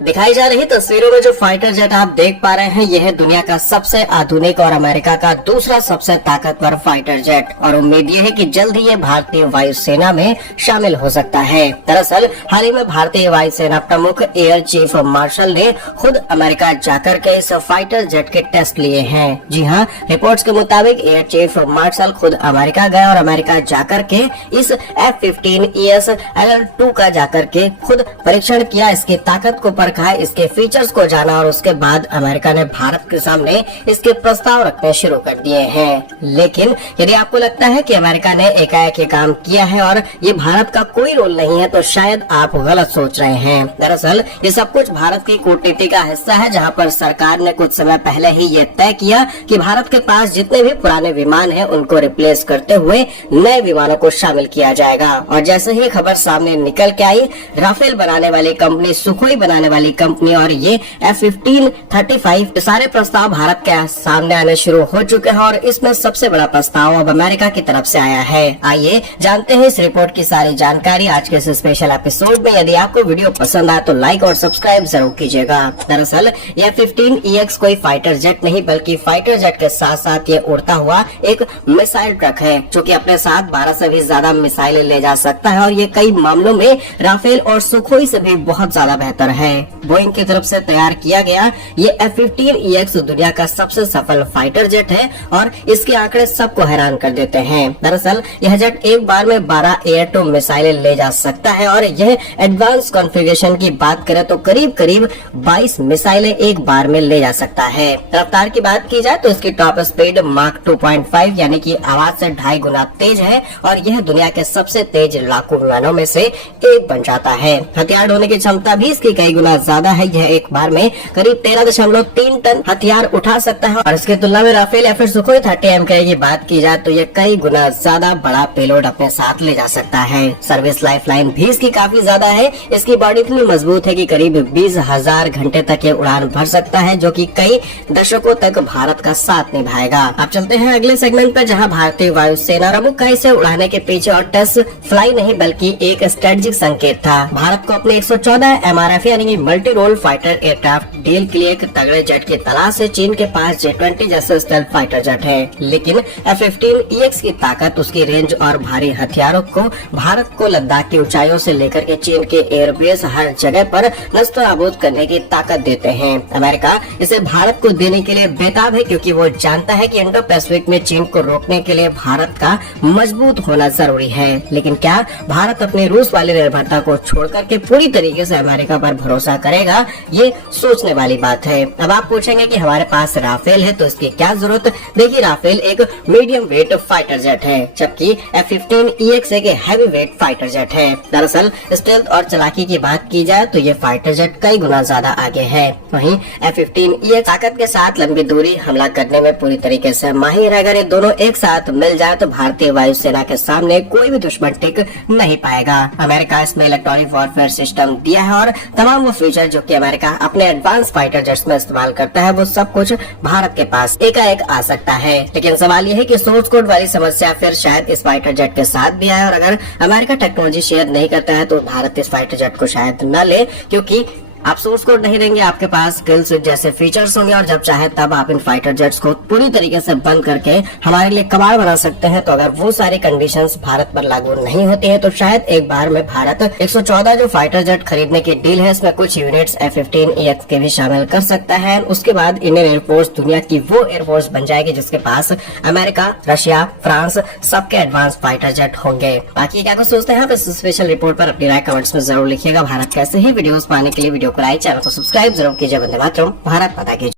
दिखाई जा रही तस्वीरों में जो फाइटर जेट आप देख पा रहे हैं, यह है दुनिया का सबसे आधुनिक और अमेरिका का दूसरा सबसे ताकतवर फाइटर जेट और उम्मीद ये है कि जल्द ही ये भारतीय वायुसेना में शामिल हो सकता है। दरअसल हाल ही में भारतीय वायुसेना प्रमुख एयर चीफ मार्शल ने खुद अमेरिका जाकर के इस फाइटर जेट के टेस्ट लिए हैं। जी हाँ, रिपोर्ट्स के मुताबिक एयर चीफ मार्शल खुद अमेरिका गए और अमेरिका जाकर के इस F-15ES LR-2 का जाकर के खुद परीक्षण किया, इसकी ताकत को परखा, इसके फीचर्स को जाना और उसके बाद अमेरिका ने भारत के सामने इसके प्रस्ताव रखने शुरू कर दिए हैं। लेकिन यदि आपको लगता है कि अमेरिका ने एकाएक ये काम किया है और ये भारत का कोई रोल नहीं है, तो शायद आप गलत सोच रहे हैं। दरअसल ये सब कुछ भारत की कूटनीति का हिस्सा है, जहां पर सरकार ने कुछ समय पहले ही ये तय किया कि भारत के पास जितने भी पुराने विमान हैं उनको रिप्लेस करते हुए नए विमानों को शामिल किया जाएगा। और जैसे ही खबर सामने निकल के आई, राफेल बनाने वाली कंपनी, सुखोई बनाने वाली कंपनी और ये F-15-35 सारे प्रस्ताव भारत के सामने आने शुरू हो चुके हैं और इसमें सबसे बड़ा प्रस्ताव अब अमेरिका की तरफ से आया है। आइए जानते हैं इस रिपोर्ट की सारी जानकारी आज के इस स्पेशल एपिसोड में। यदि आपको वीडियो पसंद आए तो लाइक और सब्सक्राइब जरूर कीजिएगा। दरअसल ये F-15EX कोई फाइटर जेट नहीं, बल्कि फाइटर जेट के साथ साथ ये उड़ता हुआ एक मिसाइल ट्रक है, जो कि अपने साथ 12 से भी ज्यादा मिसाइलें ले जा सकता है और ये कई मामलों में राफेल और सुखोई से भी बहुत ज्यादा बेहतर है। बोइंग की तरफ से तैयार किया गया ये F-15EX दुनिया का सबसे सफल फाइटर जेट है और इसके आंकड़े सबको हैरान कर देते हैं। दरअसल यह जेट एक बार में 12 एयर टू मिसाइलें ले जा सकता है और यह एडवांस कॉन्फ़िगरेशन की बात करें तो करीब 22 मिसाइलें एक बार में ले जा सकता है। रफ्तार की बात की जाए तो इसकी टॉप स्पीड माक 2.5 यानी कि आवाज से 2.5 गुना तेज है और यह दुनिया के सबसे तेज लड़ाकू विमानों में से एक बन जाता है। हथियार ढोने की क्षमता भी इसकी कई गुना ज्यादा है। यह एक बार में करीब 13.3 टन हथियार उठा सकता है और इसकी तुलना में राफेल या फिर सुखोई 30M की बात की जाए तो यह कई गुना ज्यादा बड़ा पेलोड अपने साथ ले जा सकता है। सर्विस लाइफलाइन भी इसकी काफी ज्यादा है। इसकी बॉडी इतनी मजबूत है कि करीब 20,000 घंटे तक ये उड़ान भर सकता है, जो कि कई दशकों तक भारत का साथ निभाएगा। अब चलते हैं अगले सेगमेंट पर, जहां भारतीय वायुसेना प्रमुख का इसे उड़ाने के पीछे और टेस्ट फ्लाई नहीं बल्कि एक स्ट्रेटेजिक संकेत था। भारत को अपने 114 MRF यानी multi role fighter aircraft deal के लिए एक तगड़े जेट की तलाश है। चीन के पास J-20 जैसे स्टेल्थ फाइटर जेट है, लेकिन F-15EX की ताकत, उसकी रेंज और भारी हथियारों को भारत को लद्दाख की ऊंचाइयों से लेकर के चीन के एयरबेस हर जगह पर नष्ट-नाबूद करने की ताकत देते हैं। अमेरिका इसे भारत को देने के लिए बेताब है, क्योंकि वो जानता है कि इंडो पैसिफिक में चीन को रोकने के लिए भारत का मजबूत होना जरूरी है। लेकिन क्या भारत अपनी रूस वाली निर्भरता को छोड़ करके पूरी तरीके से अमेरिका पर भरोसा करेगा? ये सोचने वाली बात है। अब आप पूछेंगे कि हमारे पास राफेल है तो इसकी क्या जरूरत? देखिए, राफेल एक मीडियम वेट फाइटर जेट है, जबकि F-15EX एक हैवी वेट फाइटर जेट है। दरअसल स्टेल्थ और चालाकी की बात की जाए तो ये फाइटर जेट कई गुना ज्यादा आगे है। वहीं F-15EX ताकत के साथ लंबी दूरी हमला करने में पूरी तरीके से माहिर है। अगर ये दोनों एक साथ मिल जाए तो भारतीय वायुसेना के सामने कोई भी दुश्मन टिक नहीं पाएगा। अमेरिका इसमें इलेक्ट्रॉनिक वॉरफेयर सिस्टम दिया है और तमाम वो फीचर जो कि अमेरिका अपने एडवांस फाइटर जेट्स में इस्तेमाल करता है, वो सब कुछ भारत के पास एकाएक आ सकता है। लेकिन सवाल ये है कि सोर्स कोड वाली समस्या फिर शायद इस फाइटर जेट के साथ भी आए और अगर अमेरिका टेक्नोलॉजी शेयर नहीं करता है तो भारत इस फाइटर जेट को शायद न ले, क्योंकि आप सोर्स कोड नहीं देंगे, आपके पास स्किल्स जैसे फीचर्स होंगे और जब चाहे तब आप इन फाइटर जेट्स को पूरी तरीके से बंद करके हमारे लिए कबाड़ बना सकते हैं। तो अगर वो सारी कंडीशंस भारत पर लागू नहीं होती है तो शायद एक बार में भारत 114 जो फाइटर जेट खरीदने की डील है, इसमें कुछ यूनिट्स F-15EX के भी शामिल कर सकता है। उसके बाद इंडियन एयरफोर्स दुनिया की वो एयरफोर्स बन जाएगी जिसके पास अमेरिका, रशिया, फ्रांस सबके एडवांस फाइटर जेट होंगे। बाकी क्या कुछ सोचते हैं आप इस स्पेशल रिपोर्ट पर? अपनी राय कमेंट्स में जरूर लिखिएगा। भारत कैसे ही वीडियोस पाने के लिए वीडियो को लाइक, चैनल को सब्सक्राइब जरूर कीजिए। वंदे मातरम, भारत माता की।